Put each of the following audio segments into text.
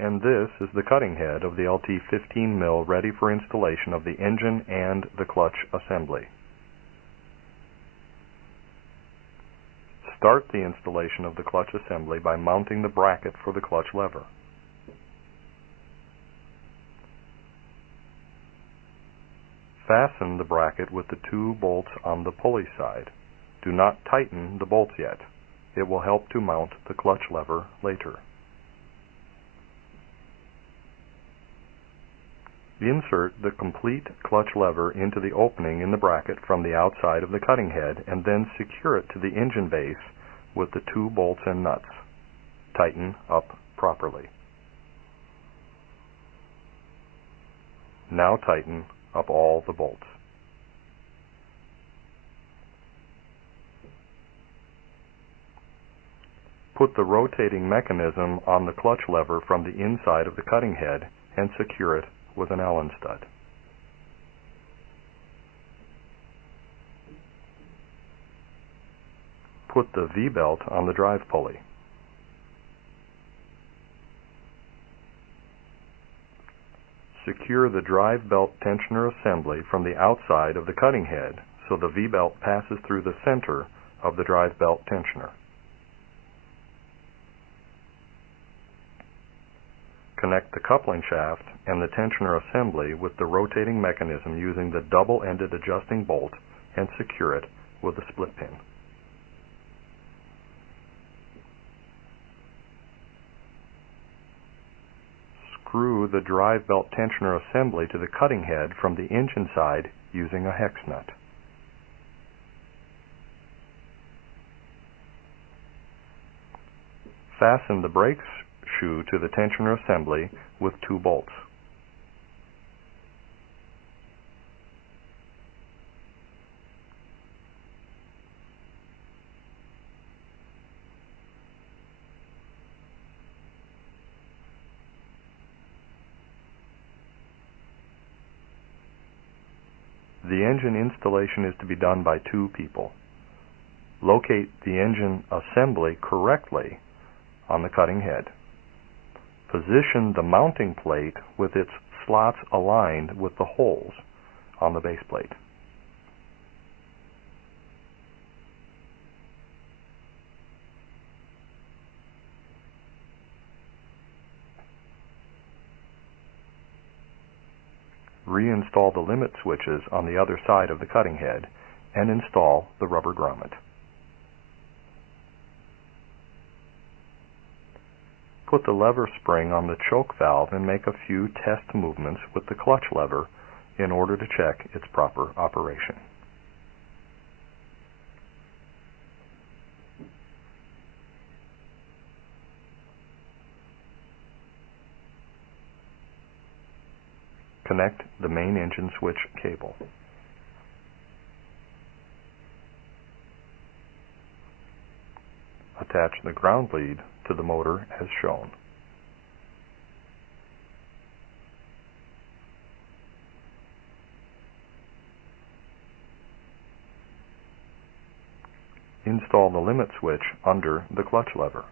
And this is the cutting head of the LT15 mill ready for installation of the engine and the clutch assembly. Start the installation of the clutch assembly by mounting the bracket for the clutch lever. Fasten the bracket with the 2 bolts on the pulley side. Do not tighten the bolts yet. It will help to mount the clutch lever later. Insert the complete clutch lever into the opening in the bracket from the outside of the cutting head and then secure it to the engine base with the 2 bolts and nuts. Tighten up properly. Now tighten up all the bolts. Put the rotating mechanism on the clutch lever from the inside of the cutting head and secure it with an Allen stud. Put the V-belt on the drive pulley. Secure the drive belt tensioner assembly from the outside of the cutting head so the V-belt passes through the center of the drive belt tensioner. Connect the coupling shaft and the tensioner assembly with the rotating mechanism using the double-ended adjusting bolt and secure it with a split pin. Screw the drive belt tensioner assembly to the cutting head from the engine side using a hex nut. Fasten the brake shoe to the tensioner assembly with 2 bolts. The engine installation is to be done by 2 people. Locate the engine assembly correctly on the cutting head. Position the mounting plate with its slots aligned with the holes on the base plate. Reinstall the limit switches on the other side of the cutting head and install the rubber grommet. Put the lever spring on the choke valve and make a few test movements with the clutch lever in order to check its proper operation. Connect the main engine switch cable. Attach the ground lead to the motor as shown. Install the limit switch under the clutch lever.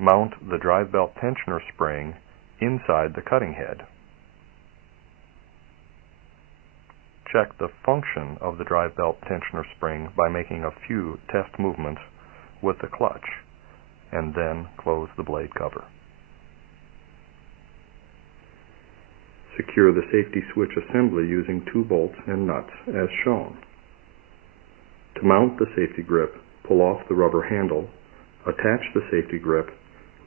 Mount the drive belt tensioner spring inside the cutting head. Check the function of the drive belt tensioner spring by making a few test movements with the clutch, and then close the blade cover. Secure the safety switch assembly using 2 bolts and nuts as shown. To mount the safety grip, pull off the rubber handle, attach the safety grip,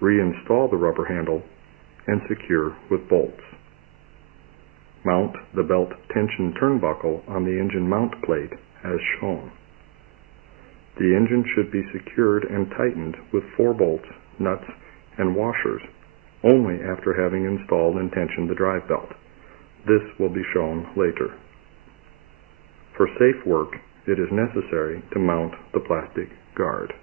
reinstall the rubber handle, and secure with bolts. Mount the belt tension turnbuckle on the engine mount plate as shown. The engine should be secured and tightened with 4 bolts, nuts, and washers only after having installed and tensioned the drive belt. This will be shown later. For safe work, it is necessary to mount the plastic guard.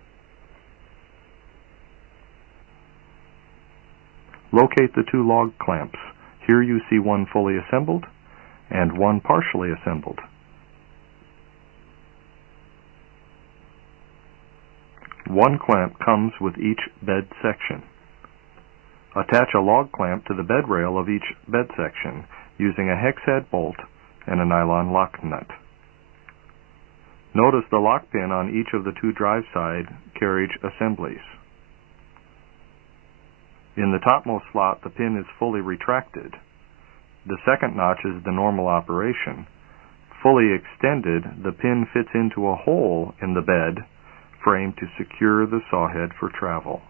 Locate the 2 log clamps. Here you see one fully assembled and one partially assembled. One clamp comes with each bed section. Attach a log clamp to the bed rail of each bed section using a hex head bolt and a nylon lock nut. Notice the lock pin on each of the two drive side carriage assemblies. In the topmost slot, the pin is fully retracted. The second notch is the normal operation. Fully extended, the pin fits into a hole in the bed frame to secure the saw head for travel.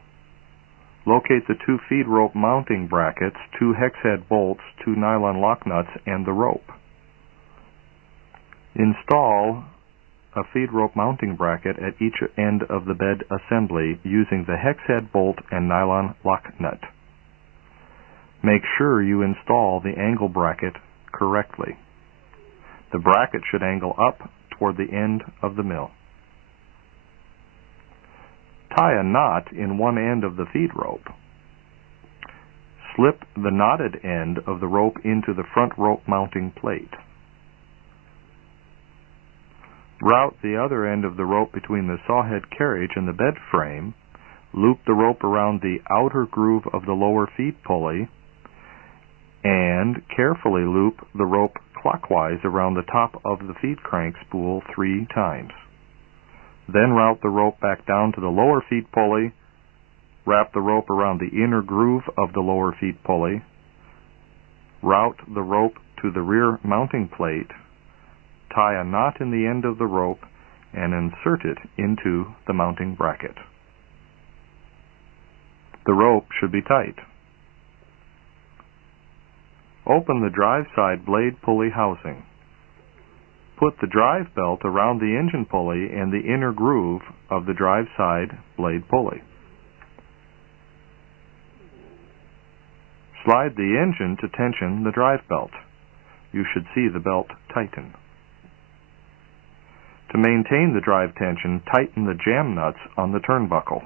Locate the two feed rope mounting brackets, two hex head bolts, two nylon lock nuts, and the rope. Install a feed rope mounting bracket at each end of the bed assembly using the hex head bolt and nylon lock nut. Make sure you install the angle bracket correctly. The bracket should angle up toward the end of the mill. Tie a knot in one end of the feed rope. Slip the knotted end of the rope into the front rope mounting plate. Route the other end of the rope between the sawhead carriage and the bed frame. Loop the rope around the outer groove of the lower feed pulley and carefully loop the rope clockwise around the top of the feed crank spool 3 times. Then route the rope back down to the lower feed pulley. Wrap the rope around the inner groove of the lower feed pulley. Route the rope to the rear mounting plate. Tie a knot in the end of the rope and insert it into the mounting bracket. The rope should be tight. Open the drive side blade pulley housing. Put the drive belt around the engine pulley and the inner groove of the drive side blade pulley. Slide the engine to tension the drive belt. You should see the belt tighten. To maintain the drive tension, tighten the jam nuts on the turnbuckle.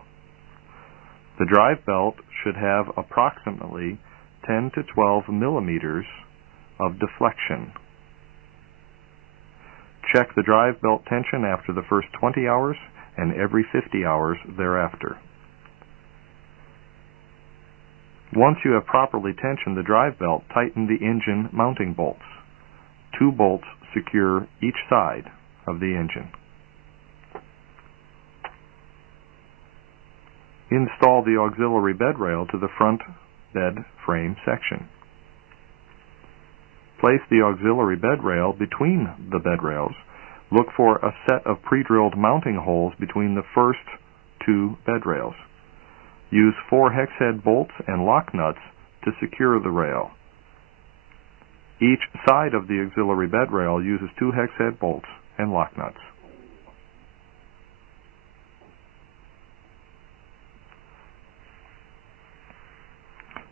The drive belt should have approximately 10 to 12 millimeters of deflection. Check the drive belt tension after the first 20 hours and every 50 hours thereafter. Once you have properly tensioned the drive belt, tighten the engine mounting bolts. 2 bolts secure each side of the engine. Install the auxiliary bed rail to the front bed frame section. Place the auxiliary bed rail between the bed rails. Look for a set of pre-drilled mounting holes between the first 2 bed rails. Use 4 hex head bolts and lock nuts to secure the rail. Each side of the auxiliary bed rail uses 2 hex head bolts and lock nuts.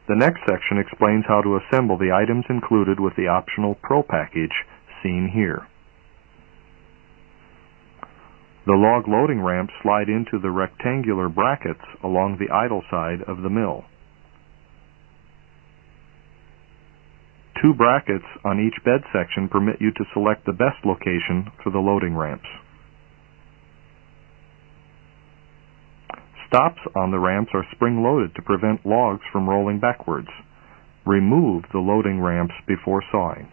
The next section explains how to assemble the items included with the optional Pro package seen here. The log loading ramps slide into the rectangular brackets along the idle side of the mill. 2 brackets on each bed section permit you to select the best location for the loading ramps. Stops on the ramps are spring-loaded to prevent logs from rolling backwards. Remove the loading ramps before sawing.